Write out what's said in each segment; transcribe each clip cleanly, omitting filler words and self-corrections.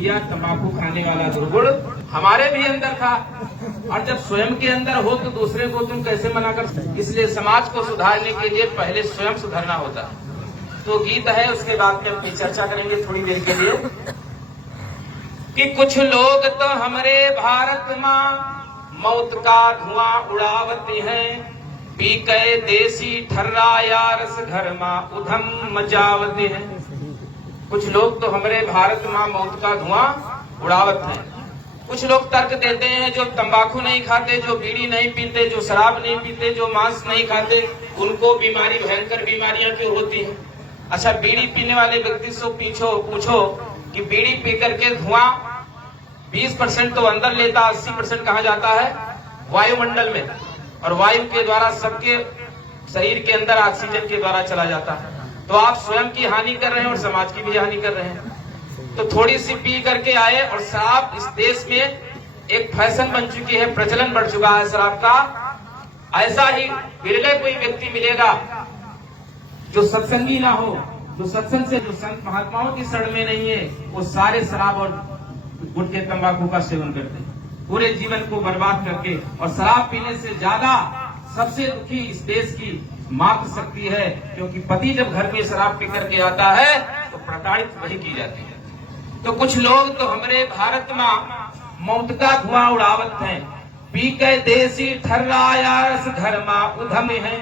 पुड़िया तंबाकू खाने वाला दुर्गुण हमारे भी अंदर था, और जब स्वयं के अंदर हो तो दूसरे को तुम कैसे मना कर सकते। इसलिए समाज को सुधारने के लिए पहले स्वयं सुधरना होता है। तो गीत है, उसके बाद में अपनी चर्चा करेंगे थोड़ी देर के लिए कि कुछ लोग तो हमारे भारत माँ मौत का धुआं उड़ावते हैं, पी के देसी ठर्रा यारस घर माँ उधम मचावते हैं। कुछ लोग तो हमारे भारत माँ मौत का धुआं उड़ावत हैं। कुछ लोग तर्क देते हैं जो तंबाकू नहीं खाते, जो बीड़ी नहीं पीते, जो शराब नहीं पीते, जो मांस नहीं खाते, उनको बीमारी भयंकर बीमारियां क्यों होती हैं। अच्छा, बीड़ी पीने वाले व्यक्ति से पूछो कि बीड़ी पी करके धुआं 20% तो अंदर लेता, 80% कहाँ जाता है? वायुमंडल में, और वायु के द्वारा सबके शरीर के अंदर ऑक्सीजन के द्वारा चला जाता है। तो आप स्वयं की हानि कर रहे हैं और समाज की भी हानि कर रहे हैं। तो थोड़ी सी पी करके आए, और शराब इस देश में एक फैशन बन चुकी है, प्रचलन बढ़ चुका है शराब का। ऐसा ही विरले कोई व्यक्ति मिलेगा जो सत्संगी ना हो, जो सत्संग से, जो संत महात्माओं की शरण में नहीं है, वो सारे शराब और गुटखे तंबाकू का सेवन करते हैं, पूरे जीवन को बर्बाद करके। और शराब पीने से ज्यादा सबसे दुखी इस देश की मातृशक्ति है, क्योंकि पति जब घर में शराब पी करके आता है तो प्रताड़ित वही की जाती है। तो कुछ लोग तो हमारे भारत में मौत का धुआं उड़ावत हैं, पी के देसी ठर्रा यारस घर माँ उधम है,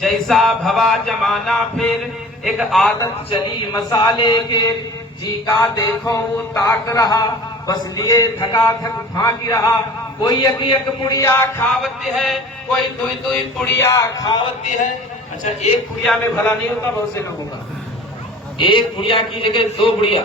जैसा भवा जमाना फिर एक आदत चली मसाले के, जी का देखो वो ताक रहा, बस लिए थका थक फांक रहा। कोई एक पुड़िया खावती है, कोई दुई दुई पुड़िया खावती है। अच्छा, एक पुड़िया में भला नहीं होता बहुत से लोगों का, एक पुड़िया की जगह 2 पुड़िया।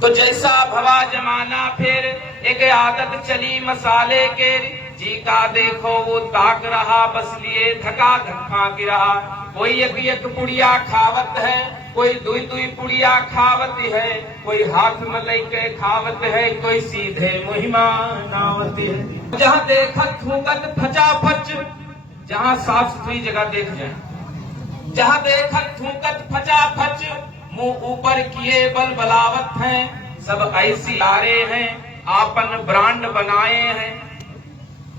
तो जैसा भवा जमाना फिर एक आदत चली मसाले के, जी का देखो वो ताक रहा, बस लिए थका थक फांक रहा। कोई एक पुड़िया खावत है, कोई दुई दुई पुड़िया खावती है, कोई हाथ में लेके खावत है, कोई सीधे मुहिमा नावती है। जहाँ देखत थूकत फचा फच, जहाँ साफ सुथरी जगह देख जाए, जहाँ देखत थूकत फचा फच, मुंह ऊपर किए बल बलावत हैं, सब ऐसी लारे हैं, आपन ब्रांड बनाए हैं।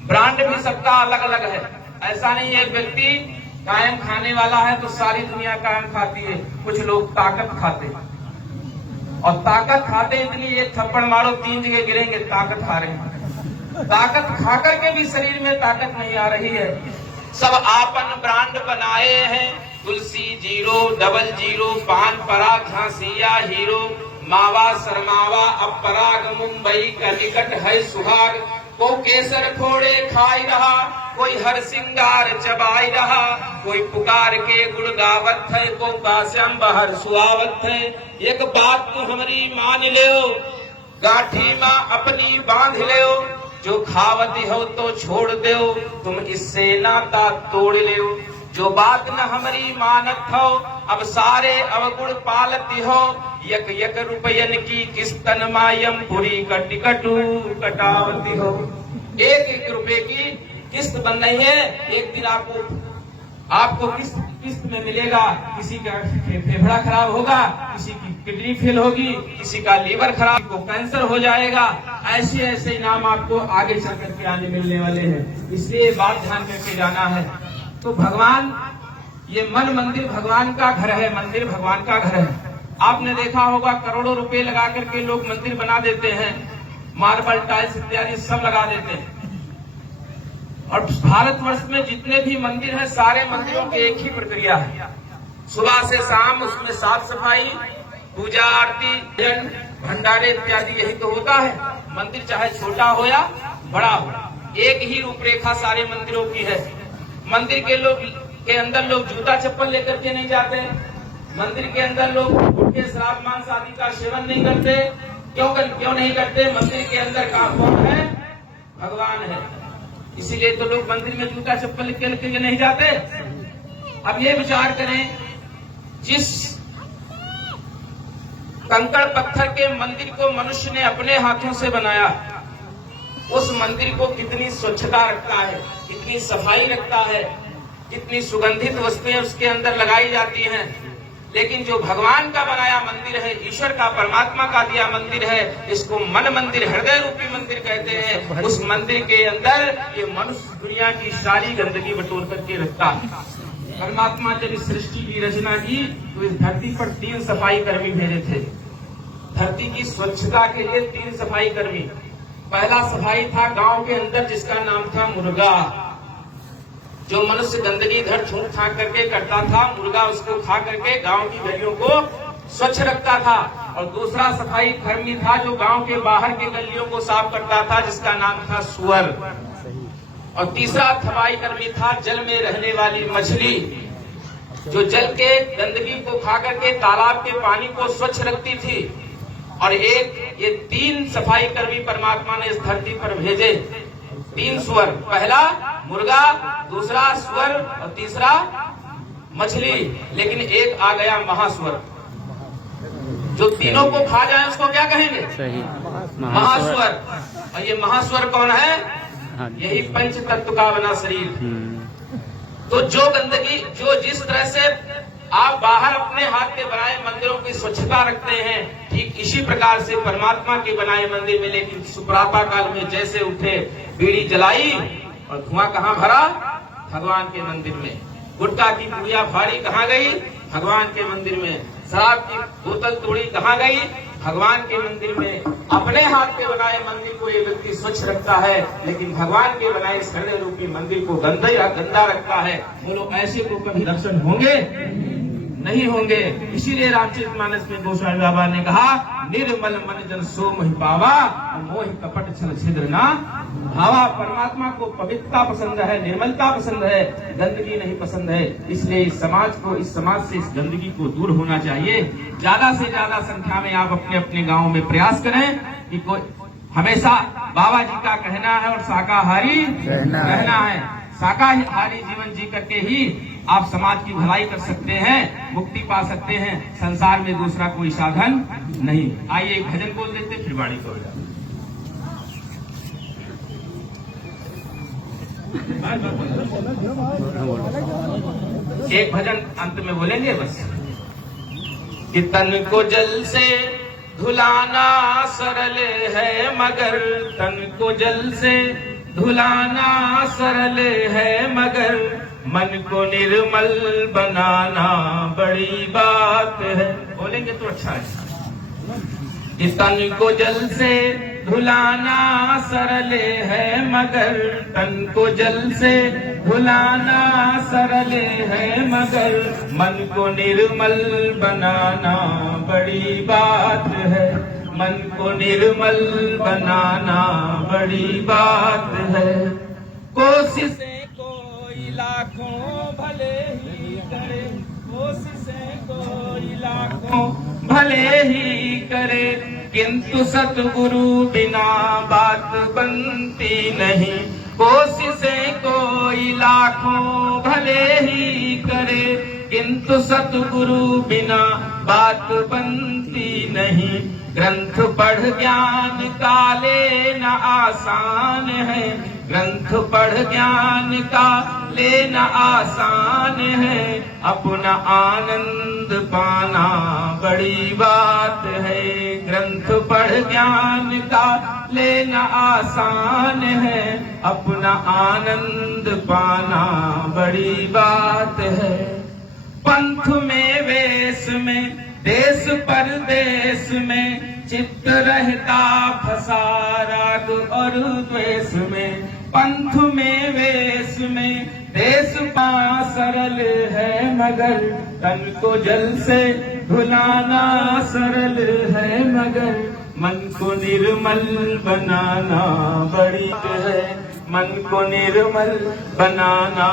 ब्रांड भी सबका अलग अलग है, ऐसा नहीं है व्यक्ति कायम खाने वाला है तो सारी दुनिया कायम खाती है। कुछ लोग ताकत खाते हैं, और ताकत खाते इसलिए एक थप्पड़ मारो 3 जगह गिरेंगे, ताकत खा रहे हैं। ताकत खा करके भी शरीर में ताकत नहीं आ रही है। सब आपन ब्रांड बनाए हैं, तुलसी 000, पान पराग झांसिया हीरो, मावा शर्मावा अब पराग, मुंबई का निकट है सुहाग। को केसर फोड़े खाई रहा, कोई हर सिंगार चबाई रहा, कोई पुकार के गुण गावत है, को काश्यम बहर सुहावत है। एक बात तो हमारी मान ले, गाठी माँ अपनी बांध ले, जो खावती हो तो छोड़ दो, तुम इससे नाता तोड़ ले। जो बात न हमारी मानत हो, अब सारे अवगुण पालती हो, एक रुपयन की किस्तन मायम पूरी का टिकटू कटावती हो। 1 रुपए की किस्त बन रही है, एक दिन आपको किस्त में मिलेगा। किसी का फेफड़ा खराब होगा, किसी की किडनी फेल होगी, किसी का लीवर खराब, को कैंसर हो जाएगा। ऐसे ऐसे इनाम आपको आगे चल करके आने मिलने वाले हैं, इसलिए बात ध्यान करके जाना है। तो भगवान, ये मन मंदिर भगवान का घर है, मंदिर भगवान का घर है। आपने देखा होगा करोड़ों रुपए लगा करके लोग मंदिर बना देते हैं, मार्बल टाइल्स इत्यादि सब लगा देते हैं। और भारतवर्ष में जितने भी मंदिर हैं, सारे मंदिरों की एक ही प्रक्रिया है, सुबह से शाम उसमें साफ सफाई, पूजा आरती, जन भंडारे इत्यादि, यही तो होता है। मंदिर चाहे छोटा हो या बड़ा हो, एक ही रूपरेखा सारे मंदिरों की है। मंदिर के अंदर लोग जूता चप्पल लेकर के नहीं जाते, मंदिर के अंदर लोग गुटखे शराब मांस आदि का सेवन नहीं करते। क्यों नहीं करते? मंदिर के अंदर का कौन है? भगवान है। इसीलिए तो लोग मंदिर में जूता चप्पल लेके नहीं जाते। अब ये विचार करें, जिस कंकड़ पत्थर के मंदिर को मनुष्य ने अपने हाथों से बनाया, उस मंदिर को कितनी स्वच्छता रखता है, कितनी सफाई रखता है, कितनी सुगंधित वस्तुएं उसके अंदर लगाई जाती हैं। लेकिन जो भगवान का बनाया मंदिर है, ईश्वर का, परमात्मा का दिया मंदिर है, इसको मन मंदिर, हृदय रूपी मंदिर कहते हैं। उस मंदिर के अंदर ये मनुष्य दुनिया की सारी गंदगी बटोर करके रखता है। परमात्मा जब इस सृष्टि की रचना की तो इस धरती पर 3 सफाई कर्मी भेजे थे। धरती की स्वच्छता के लिए 3 सफाई कर्मी। पहला सफाई था गांव के अंदर, जिसका नाम था मुर्गा। जो मनुष्य गंदगी इधर छूट छाट करके करता था, मुर्गा उसको खा करके गांव की गलियों को स्वच्छ रखता था। और दूसरा सफाई कर्मी था जो गांव के बाहर के गलियों को साफ करता था, जिसका नाम था सुअर। और तीसरा सफाई कर्मी था जल में रहने वाली मछली, जो जल के गंदगी को खा करके तालाब के पानी को स्वच्छ रखती थी। और ये 3 सफाई कर्मी परमात्मा ने इस धरती पर भेजे। 3 सुअर, पहला मुर्गा, दूसरा सुअर और तीसरा मछली। लेकिन एक आ गया महासुअर, जो तीनों को खा जाए उसको क्या कहेंगे? सही, महासुअर। और ये महासुअर कौन है? यही पंच तत्व का बना शरीर। तो जो गंदगी, जो जिस तरह से आप बाहर अपने हाथ के बनाए मंदिरों की स्वच्छता रखते हैं, ठीक इसी प्रकार से परमात्मा के बनाए मंदिर में, लेकिन सुप्रातः काल में जैसे उठे, बीड़ी जलाई और धुआं कहाँ भरा? भगवान के मंदिर में। गुटखा की पुड़िया फाड़ी कहाँ गई? भगवान के मंदिर में। शराब की बोतल तोड़ी कहाँ गई? भगवान के मंदिर में। अपने हाथ के बनाए मंदिर को ये व्यक्ति स्वच्छ रखता है, लेकिन भगवान के बनाए इस हृदय रूपी मंदिर को गंदा रखता है। बोलो, ऐसे को कभी दर्शन होंगे? नहीं होंगे। इसीलिए रामचरितमानस में गोस्वामी बाबा ने कहा, निर्मल मन जन सो मोहि पावा, मोहि कपट छल छिद्र ना भावा। परमात्मा को पवित्रता पसंद है, निर्मलता पसंद है, गंदगी नहीं पसंद है। इसलिए इस समाज से इस गंदगी को दूर होना चाहिए। ज्यादा से ज्यादा संख्या में आप अपने अपने गाँव में प्रयास करें कि कोई, हमेशा बाबा जी का कहना है और शाकाहारी रहना है। शाकाहारी जीवन जी करके ही आप समाज की भलाई कर सकते हैं, मुक्ति पा सकते हैं। संसार में दूसरा कोई साधन नहीं। आइए एक भजन बोल देते, फिर वाणी को एक भजन अंत में बोलेंगे बस। कि तन को जल से धुलाना सरल है मगर, तन को जल से धुलाना सरल है मगर, मन को निर्मल बनाना बड़ी बात है। बोलेंगे तो अच्छा है। इस तन को जल से धुलाना सरल है मगर, तन को जल से धुलाना सरल है मगर, मन को निर्मल बनाना बड़ी बात है। मन को निर्मल बनाना बड़ी बात है। कोशिशें कोई लाखों भले ही करे, कोशिशें कोई लाखों भले ही करे, किंतु सतगुरु बिना बात बनती नहीं। कोशिशें कोई लाखों भले ही करे, किंतु सतगुरु बिना बात बनती नहीं। ग्रंथ पढ़ ज्ञान का लेना आसान है, ग्रंथ पढ़ ज्ञान का लेना आसान है, अपना आनंद पाना बड़ी बात है। ग्रंथ पढ़ ज्ञान का लेना आसान है, अपना आनंद पाना बड़ी बात है। पंथ में वेश में देश परदेश में, चित्त रहता फंसा राग और द्वेष में। पंथ में वेश में देश पा सरल है मगर, तन को जल से धुलाना सरल है मगर, मन को निर्मल बनाना बड़ी है। मन को निर्मल बनाना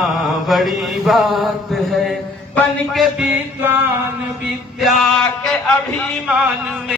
बड़ी बात है। बन के विद्वान विद्या के अभिमान में